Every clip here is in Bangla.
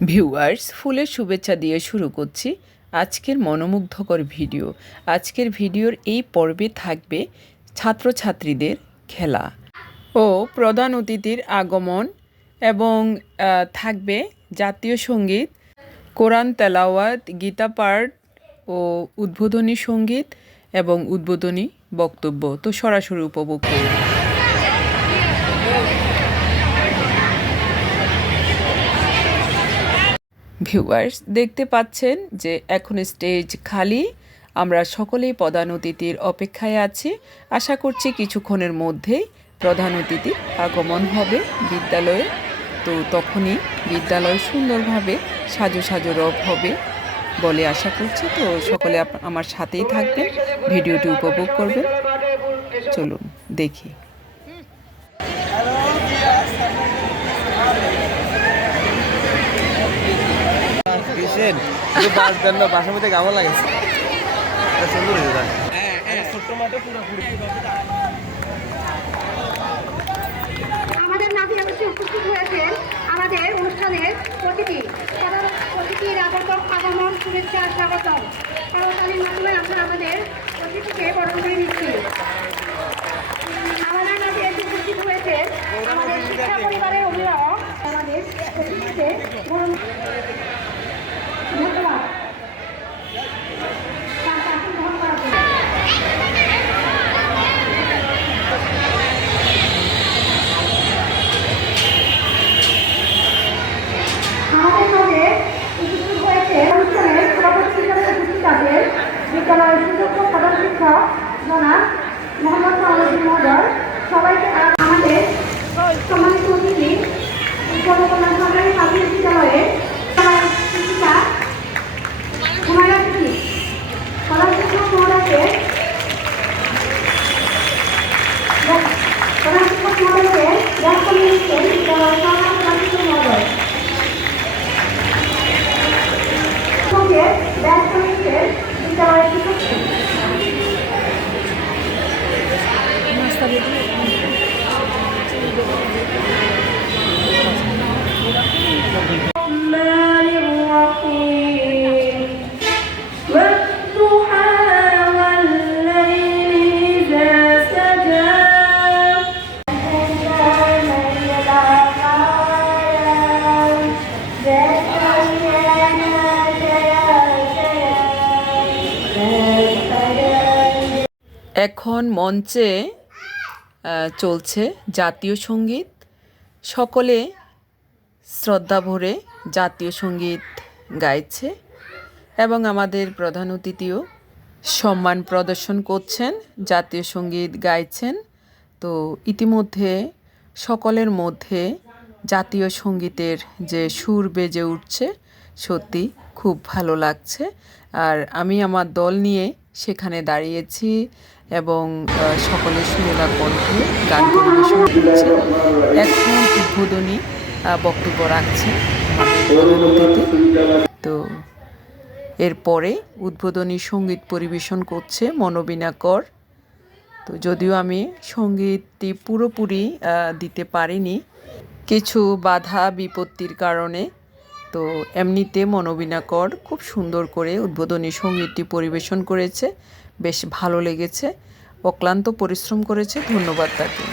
ভিউয়ার্স ফুলের শুভেচ্ছা দিয়ে শুরু করছি আজকের মনোমুগ্ধকর ভিডিও। আজকের ভিডিওর এই পর্বে থাকবে ছাত্রছাত্রীদের খেলা ও প্রধান অতিথির আগমন এবং থাকবে জাতীয় সংগীত, কোরআন তেলাওয়াত, গীতা পাঠ ও উদ্বোধনী সংগীত এবং উদ্বোধনী বক্তব্য। তো সরাসরি উপভোগ করুন। ভিউয়ার্স দেখতে পাচ্ছেন যে এখন স্টেজ খালি। আমরা সকলেই প্রধান অতিথির অপেক্ষায় আছি। আশা করছি কিছুক্ষণের মধ্যেই প্রধান অতিথির আগমন হবে বিদ্যালয়ে। তো তখনই বিদ্যালয় সুন্দরভাবে সাজু সাজু রব হবে বলে আশা করছি। তো সকলে আমার সাথেই থাকবেন। ভিডিওটি উপভোগ করবেন। চলুন, দেখি। বাস দেন না বাসার মধ্যে লাগেছে সুন্দর হয়েছে তাই আমাদের নাতি অবশ্যই উপস্থিত হয়েছেন আমাদের অনুষ্ঠানের প্রতিটি প্রতিটির আগতম আগমন শুভেচ্ছা স্বাগতম। করতালির মাধ্যমে আমরা আমাদের অতিথিকে বরণ করে নিচ্ছি আমাদের নাতি এসে উপস্থিত হয়েছেন আমাদের শিক্ষা পরিবারের অভিভাবক আমাদের অতিথিকে বরণ ধন্যবাদ তার কাছে গ্রহণ করার জন্য। আমাদের মাঝে উপস্থিত হয়েছে অনুষ্ঠানের সভাপতি হিসেবে উপস্থিত আছেন বিদ্যালয়ের সুযোগ্য প্রধান শিক্ষক জনাব মোহাম্মদ সালাউদ্দিন মহোদয়, সবাইকে আমাদের সম্মানিত অতিথি কলকাতা সরকারি প্রাথমিক বিদ্যালয়ে শিক্ষিকা হুমায়রা বিদ্যালয়ের এখন মঞ্চে চলছে জাতীয় সংগীত। সকলে শ্রদ্ধা ভরে জাতীয় সংগীত গাইছে এবং আমাদের প্রধান অতিথিও সম্মান প্রদর্শন করছেন, জাতীয় সংগীত গাইছেন। তো ইতিমধ্যে সকলের মধ্যে জাতীয় সঙ্গীতের যে সুর বেজে উঠছে, সত্যি খুব ভালো লাগছে। আর আমি আমার দল নিয়ে সেখানে দাঁড়িয়েছি। এবং সকলের সুরেলা কণ্ঠে, গান পরিবেশন করছে এখন উদ্বোধনী বক্তব্য অতিথি তো এরপরে উদ্বোধনী সংগীত পরিবেশন করছে মনোবিনা কর। তো যদিও আমি সঙ্গীতটি পুরোপুরি দিতে পারিনি, কিছু বাধা বিপত্তির কারণে, তো এমনিতে মনোবিনা কর খুব সুন্দর করে উদ্বোধনী সঙ্গীতটি পরিবেশন করেছে। বেশ ভালো লেগেছে অক্লান্ত পরিশ্রম করেছে ধন্যবাদ তাকে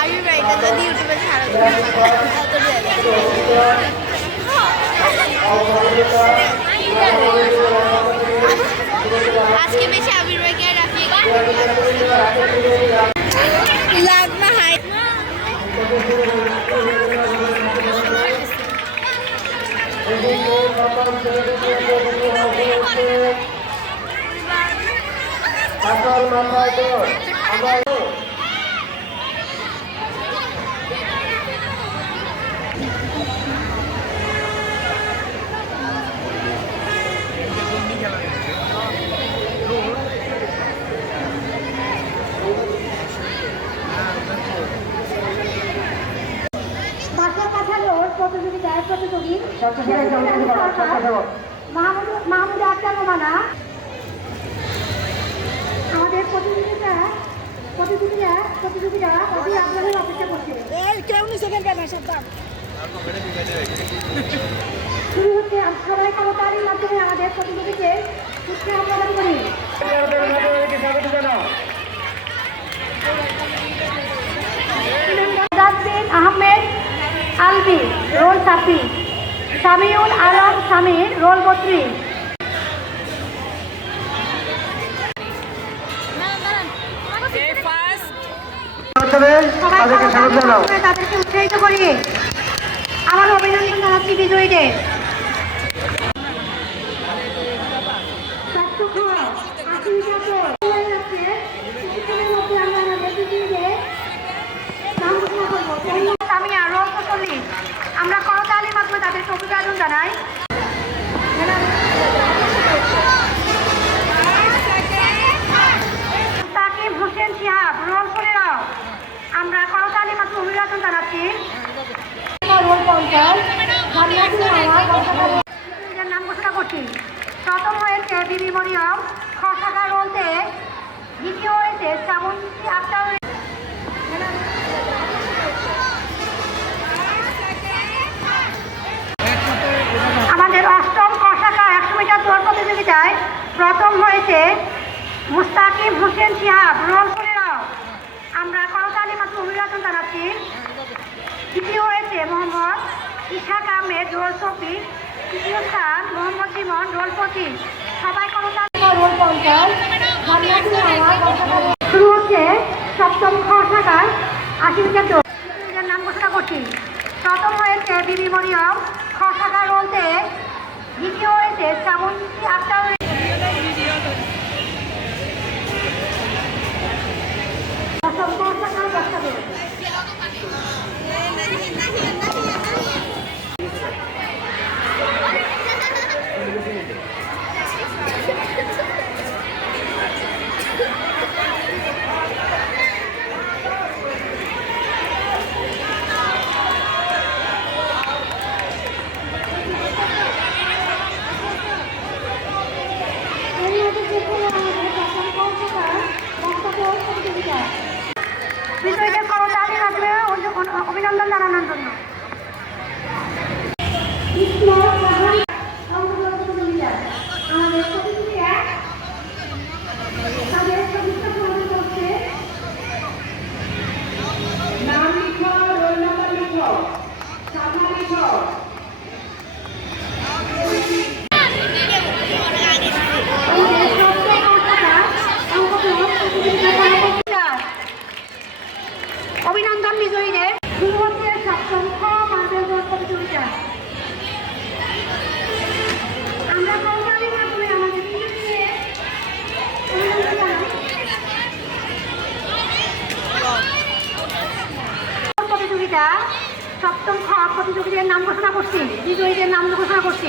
আমি বাড়িটা যদি ইউটিউবে ছাড়া আজকে বেশি আবির ভাইকে রাখি লাগনা হাই আমরা মাহমুদ মাহমুদ আক্তার রোমানা আমাদের প্রতিযোগিতা প্রতিযোগিতা প্রতিযোগিতা অতি আগ্রহের অপেক্ষা করছে। শুরু হচ্ছে সবাই কর্মকারীর মাধ্যমে আমাদের প্রতিযোগীকে উৎসাহ প্রদান করি। মুজাদ্দিন আহমেদ আলবি রোল সাফি সামিউল আলম সামির রোল বত্রিশ। তাদেরকে উৎসাহিত করি আমার অভিনন্দন জানাচ্ছি বিজয়ীদের। আমরা করতালির মাধ্যমে তাদেরকে অভিবাদন জানাই। তাকিব হোসেন শিহাব রোল আমরা করতালি মাত্র অভিবাদন জানাচ্ছি। নাম ঘোষণা করছি। প্রথম হয়েছে বিবি মরিয়ম খ শাখা রোলতে দ্বিতীয় হয়েছে শ্রাবন্তী আক্তার। আমাদের অষ্টম ক শাখা একশো মিটার দৌড় প্রতিযোগিতায় প্রথম হয়েছে মুস্তাকিম হোসেন শিহাব রোল করে নাও। আমরা করতালি মাত্র অভিবাদন জানাচ্ছি। দ্বিতীয় হয়েছে মোহাম্মদ ইশাক আহমেদ, রোল চব্বিশ তৃতীয় স্থান মোহাম্মদ জিমন রোল পঁচিশ সবাই করতালি রোল শুরু হচ্ছে সপ্তম খ শাখার আশি মিটার দৌড় নাম ঘোষণা করছি। প্রথম হয়েছে বিবি মরিয়ম। খ বলতে দ্বিতীয় হয়েছে শ্রাবন্তী আক্তার দশম ক শাখার দশটা বিজয়ীদের করতালির অভিনন্দন জানানোর জন্য আমাদের প্রতিযোগীরা তাদের প্রতিষ্ঠা প্রদান করছে নাম লিখো রোল নাম্বার লিখো শাখা লিখো অভিনন্দন বিজয়ীদের শুরু হচ্ছে সপ্তম খ মার্বেল দৌড় প্রতিযোগিতা আমরা কৌশলের মাধ্যমে আমাদের বিজয়ীদের অভিনন্দন জানাই। প্রতিযোগিতা সপ্তম খ প্রতিযোগীদের নাম ঘোষণা করছি বিজয়ীদের নাম ঘোষণা করছি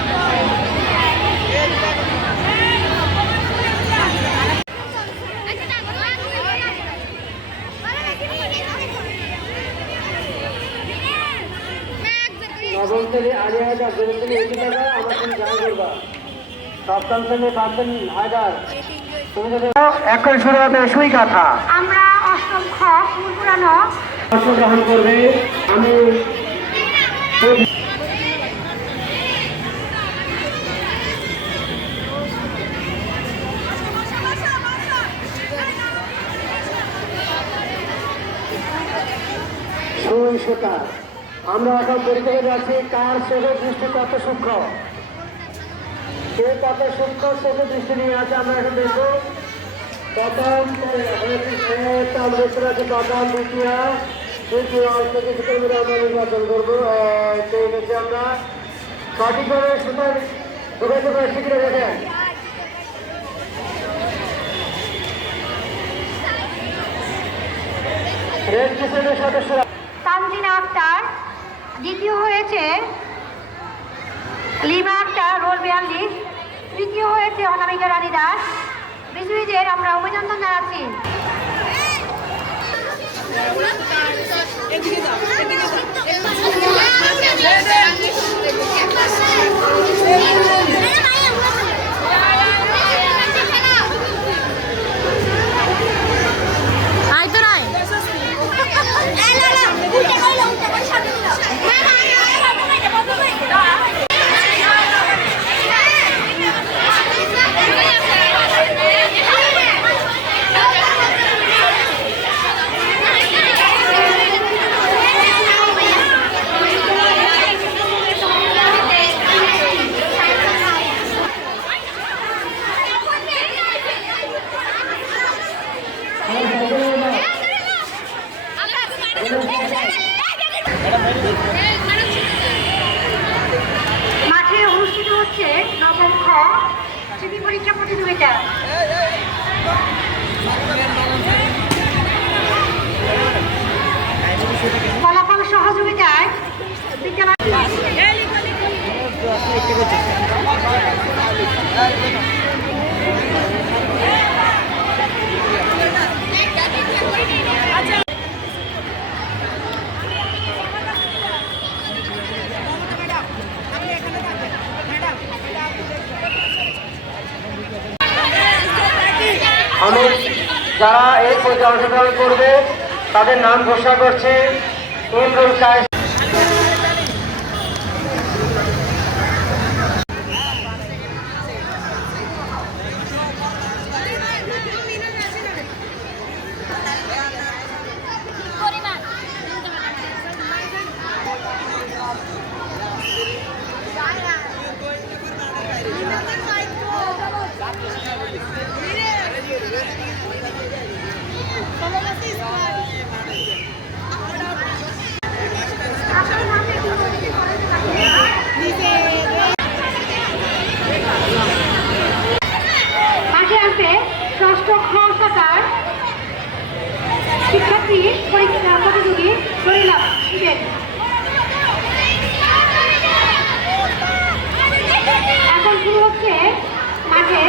নবম শ্রেণি আমার তুমি জানা করবা সপ্তম শ্রেণি পাঁচ হাজার তুমি যদি এখন শুরু হবে সুই কাঠা আমরা অষ্টম খ ফুল পুরানো অংশগ্রহণ করবে। আমি সুই সুতা আমরা এখন পরিচয় যাচ্ছি কার চোখের দৃষ্টি কত সূক্ষ্ম? কে কত সূক্ষ্ম চোখের দৃষ্টি নিয়ে আছে আমরা এখন দেখব। প্রথম আমরা নির্বাচন করব। পেয়ে গেছি আমরা। স্টেশনের সদস্যরা। তানজিনা আক্তার দ্বিতীয় হয়েছে লিমা আক্তার রোল বিয়াল্লিশ তৃতীয় হয়েছে অনামিকা রানী দাস বিজয়ীদের আমরা অভিনন্দন জানাচ্ছি আয় তো নাই মাঠে অনুষ্ঠিত হচ্ছে নবম খ সিপি পরীক্ষা প্রতিযোগিতা ফলাফল সহযোগিতায় বিদ্যালয় আমি যারা এই পর্যায়ে অংশগ্রহণ করবে তাদের নাম ঘোষণা করছি। ইমরুল কায়েস মাঠে আসবে ষষ্ঠ খ শাখার শিক্ষার্থী পরীক্ষা প্রতিযোগী শরীলাভ ইভেন এখন শুরু হচ্ছে মাঠে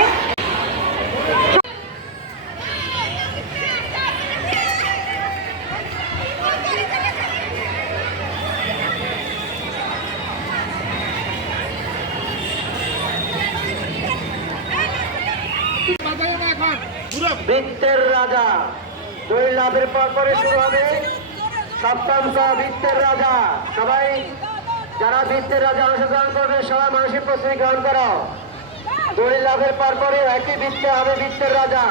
বৃত্তের রাজা দুই লাভের পর পরে শুরু হবে সপ্তম বৃত্তের রাজা। সবাই, যারা বৃত্তের রাজা অংশগ্রহণ করবে, সবাই মানসিক প্রস্তুতি গ্রহণ করো। দুই লাভের পর পরে একই বৃত্তে হবে বৃত্তের রাজা।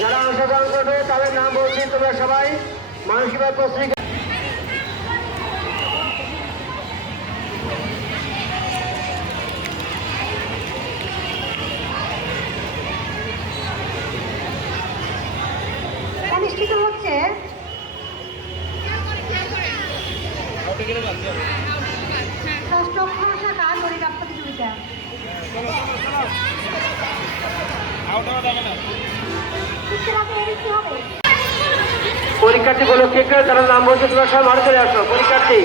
যারা অংশগ্রহণ করবে, তাদের নাম বলছি তোমরা সবাই মানসিকভাবে প্রস্তুতি অনুষ্ঠিত হচ্ছে ষষ্ঠ বলো শাখা প্রতিযোগিতা কে কে তারা নাম বলছে তোমার সব ভালো চলে আসো। পরীক্ষার্থী।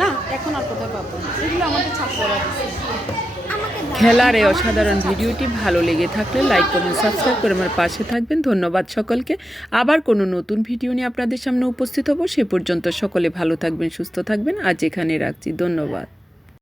না এখন আর কোথাও পাবো না। আমাদের খেলার এই অসাধারণ ভিডিওটি ভালো লেগে থাকলে লাইক করুন সাবস্ক্রাইব করে আমার পাশে থাকবেন। ধন্যবাদ সকলকে। আবার কোনো নতুন ভিডিও নিয়ে আপনাদের সামনে উপস্থিত হব। সে পর্যন্ত সকলে ভালো থাকবেন সুস্থ থাকবেন। আজ এখানে রাখছি। ধন্যবাদ।